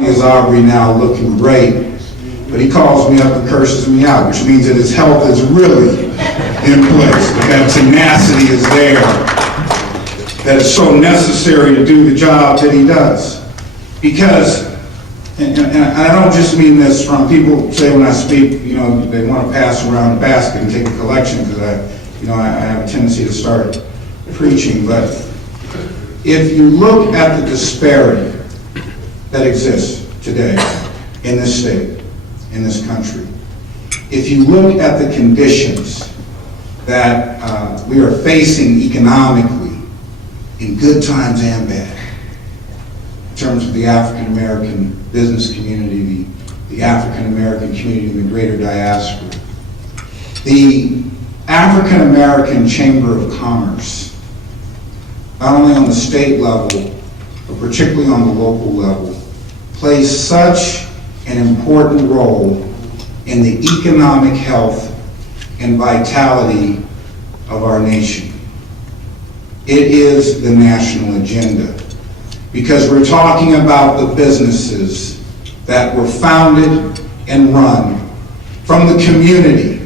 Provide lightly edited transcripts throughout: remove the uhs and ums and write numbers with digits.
Is Aubrey now looking great, but he calls me up and curses me out, which means that his health is really in place, that tenacity is there, that is so necessary to do the job that he does. Because, and I don't just mean this from people say when I speak, you know, they want to pass around the basket and take a collection because I have a tendency to start preaching, but if you look at the disparity that exists today in this state, in this country, if you look at the conditions that we are facing economically in good times and bad, in terms of the African American business community, the African American community, the greater diaspora, the African American Chamber of Commerce, not only on the state level, but particularly on the local level, plays such an important role in the economic health and vitality of our nation. It is the national agenda, because we're talking about the businesses that were founded and run from the community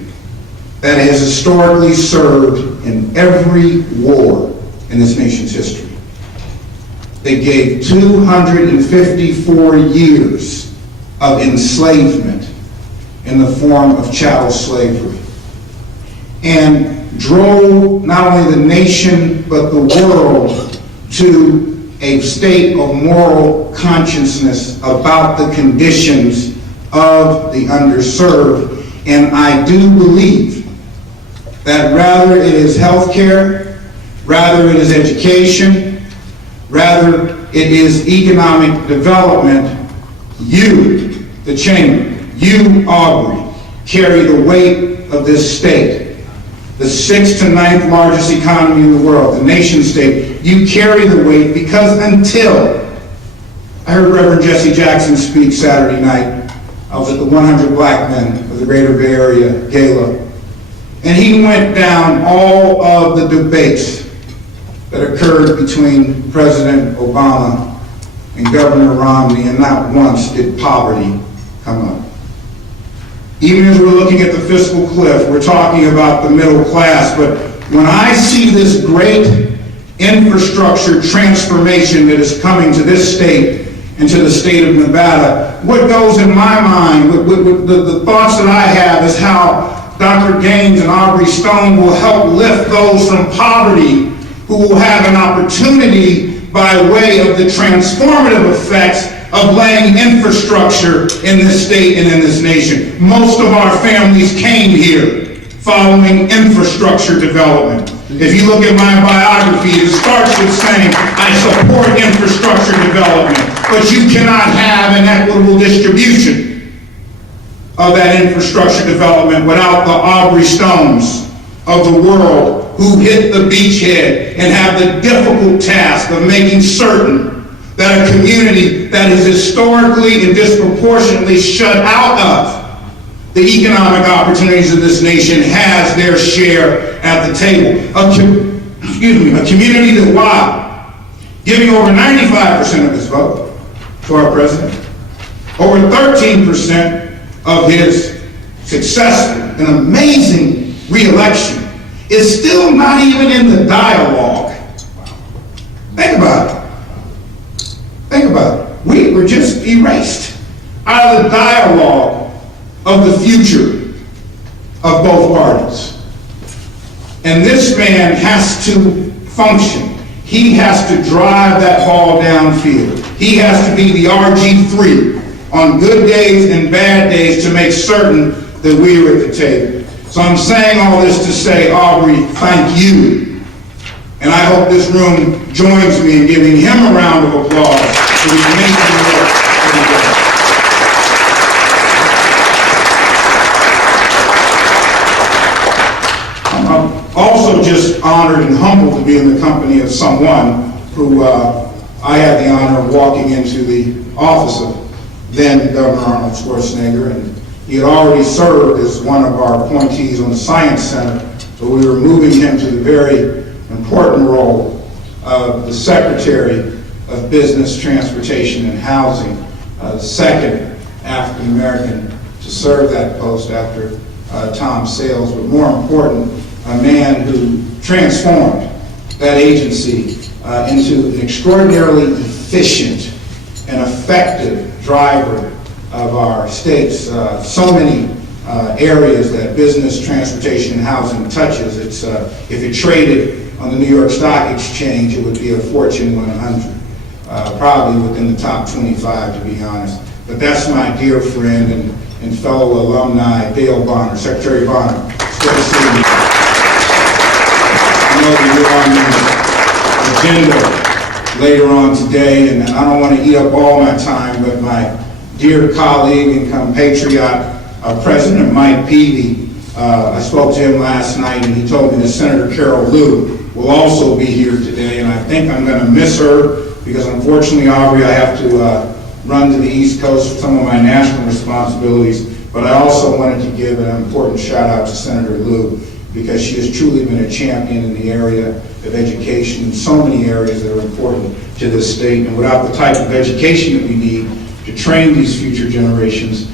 that has historically served in every war in this nation's history. They gave 254 years of enslavement in the form of chattel slavery, and drove not only the nation but the world to a state of moral consciousness about the conditions of the underserved. And I do believe that rather it is healthcare, rather it is education, rather it is economic development, you, the Chamber, you, Aubrey, carry the weight of this state, the 6th to 9th largest economy in the world, the nation state. You carry the weight because until, I heard Reverend Jesse Jackson speak Saturday night. I was at the 100 Black Men of the Greater Bay Area Gala, and he went down all of the debates that occurred between President Obama and Governor Romney, and not once did poverty come up. Even as we're looking at the fiscal cliff, we're talking about the middle class, but when I see this great infrastructure transformation that is coming to this state and to the state of Nevada, what goes in my mind, the thoughts that I have is how Dr. Gaines and Aubrey Stone will help lift those from poverty who will have an opportunity by way of the transformative effects of laying infrastructure in this state and in this nation. Most of our families came here following infrastructure development. If you look at my biography, it starts with saying, I support infrastructure development, but you cannot have an equitable distribution of that infrastructure development without the Aubrey Stones of the world who hit the beachhead and have the difficult task of making certain that a community that is historically and disproportionately shut out of the economic opportunities of this nation has their share at the table. A community that, while giving over 95% of its vote to our president, over 13% of his successful and amazing re-election, is still not even in the dialogue. Think about it. Think about it. We were just erased out of the dialogue of the future of both parties. And this man has to function. He has to drive that ball downfield. He has to be the RG3 on good days and bad days to make certain that we are at the table. So I'm saying all this to say, Aubrey, thank you. And I hope this room joins me in giving him a round of applause for the amazing work that he does. I'm also just honored and humbled to be in the company of someone who I had the honor of walking into the office of then Governor Arnold Schwarzenegger, and he had already served as one of our appointees on the Science Center, but we were moving him to the very important role of the Secretary of Business, Transportation, and Housing. second African American to serve that post after Tom Sales, but more important, a man who transformed that agency into an extraordinarily efficient and effective driver of our state's so many areas that business, transportation, and housing touches. If it traded on the New York Stock Exchange, it would be a Fortune 100, probably within the top 25, to be honest. But that's my dear friend and fellow alumni, Dale Bonner, Secretary Bonner. It's good to see you. I know that you're on the agenda later on today, and I don't want to eat up all my time, but my dear colleague and compatriot, President Mike Peavy, I spoke to him last night, and he told me that Senator Carol Liu will also be here today, and I think I'm going to miss her because unfortunately, Aubrey, I have to run to the East Coast for some of my national responsibilities, but I also wanted to give an important shout out to Senator Liu because she has truly been a champion in the area of education in so many areas that are important to this state, and without the type of education that we need to train these future generations,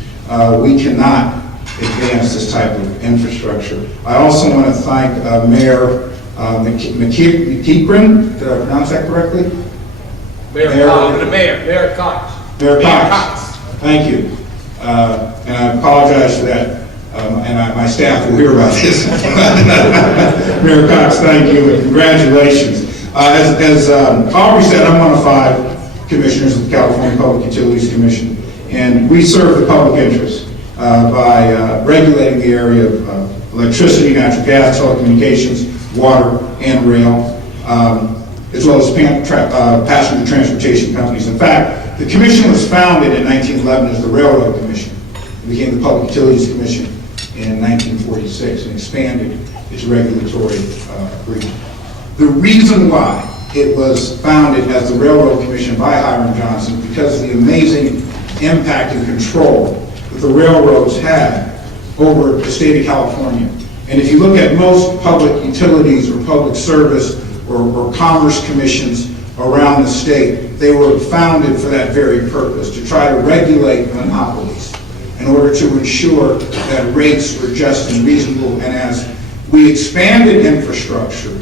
we cannot advance this type of infrastructure. I also want to thank Mayor McKeekren, did I pronounce that correctly? Mayor Cox. Mayor Cox. Thank you. And I apologize for that, and my staff will hear about this. Mayor Cox, thank you, and congratulations. As Aubrey said, I'm one of 5 commissioners of the California Public Utilities Commission, and we serve the public interest by regulating the area of electricity, natural gas, telecommunications, water, and rail, as well as passenger transportation companies. In fact, the commission was founded in 1911 as the Railroad Commission. It became the Public Utilities Commission in 1946 and expanded its regulatory reach. The reason why it was founded as the Railroad Commission by Hiram Johnson because of the amazing impact and control that the railroads had over the state of California. And if you look at most public utilities or public service or commerce commissions around the state, they were founded for that very purpose, to try to regulate monopolies in order to ensure that rates were just and reasonable. And as we expanded infrastructure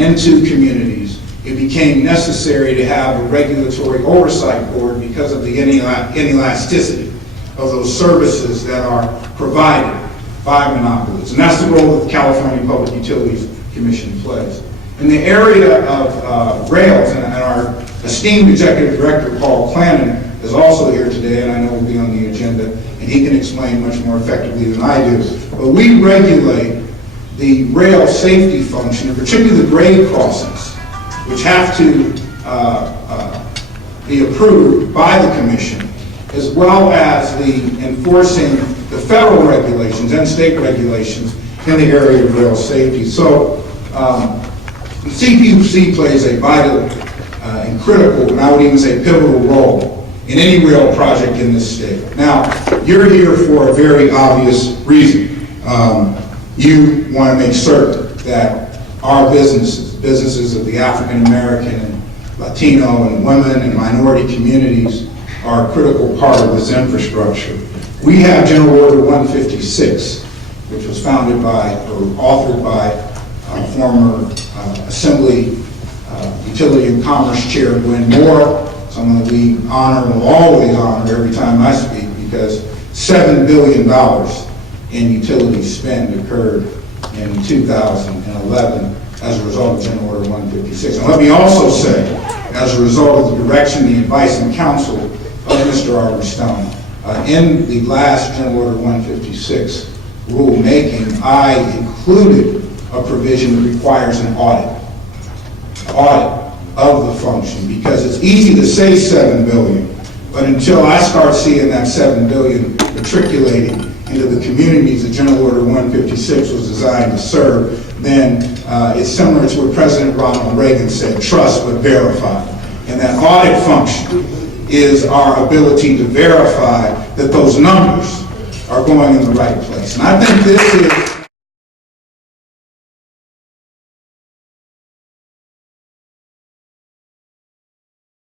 into communities, it became necessary to have a regulatory oversight board because of the inelasticity of those services that are provided by monopolies. And that's the role that the California Public Utilities Commission plays. In the area of rails, and our esteemed Executive Director, Paul Clannon, is also here today, and I know will be on the agenda, and he can explain much more effectively than I do. But we regulate the rail safety function, and particularly the grade crossings, which have to be approved by the Commission, as well as the enforcing the federal regulations and state regulations in the area of rail safety. So the CPUC plays a vital and critical, and I would even say pivotal role in any rail project in this state. Now, you're here for a very obvious reason. You want to make certain that our businesses of the African American and Latino and women and minority communities are a critical part of this infrastructure. We have General Order 156, which was founded by, or authored by, former Assembly Utility and Commerce Chair Gwen Moore, someone that we honor and will always honor every time I speak, because $7 billion in utility spend occurred in 2011 as a result of General Order 156. And let me also say, as a result of the direction, the advice, and counsel of Mr. Aubrey Stone, in the last General Order 156 rulemaking, I included a provision that requires an audit of the function, because it's easy to say $7 billion, but until I start seeing that $7 billion matriculating into the communities that General Order 156 was designed to serve, then it's similar to what President Ronald Reagan said, trust but verify. And that audit function is our ability to verify that those numbers are going in the right place. And I think this is